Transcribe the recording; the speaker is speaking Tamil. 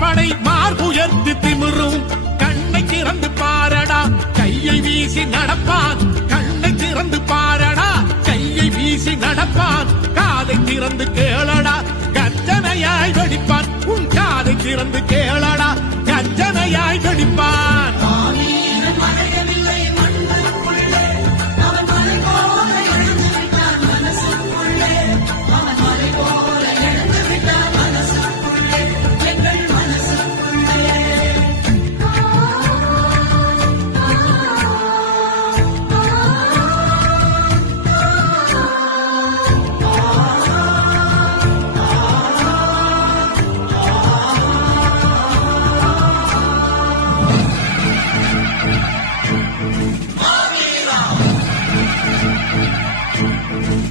படை மார்புயர்த்து திமிரும் கண்ணை திறந்து பாரடா கையை வீசி நடப்பான் கண்ணை திறந்து பாரடா கையை வீசி நடப்பான் காதை திறந்து கேளடா கர்ஜனையாய் வெடிப்பான் உன் காதை திறந்து கேளடா கர்ஜனையாய் வெடிப்பான்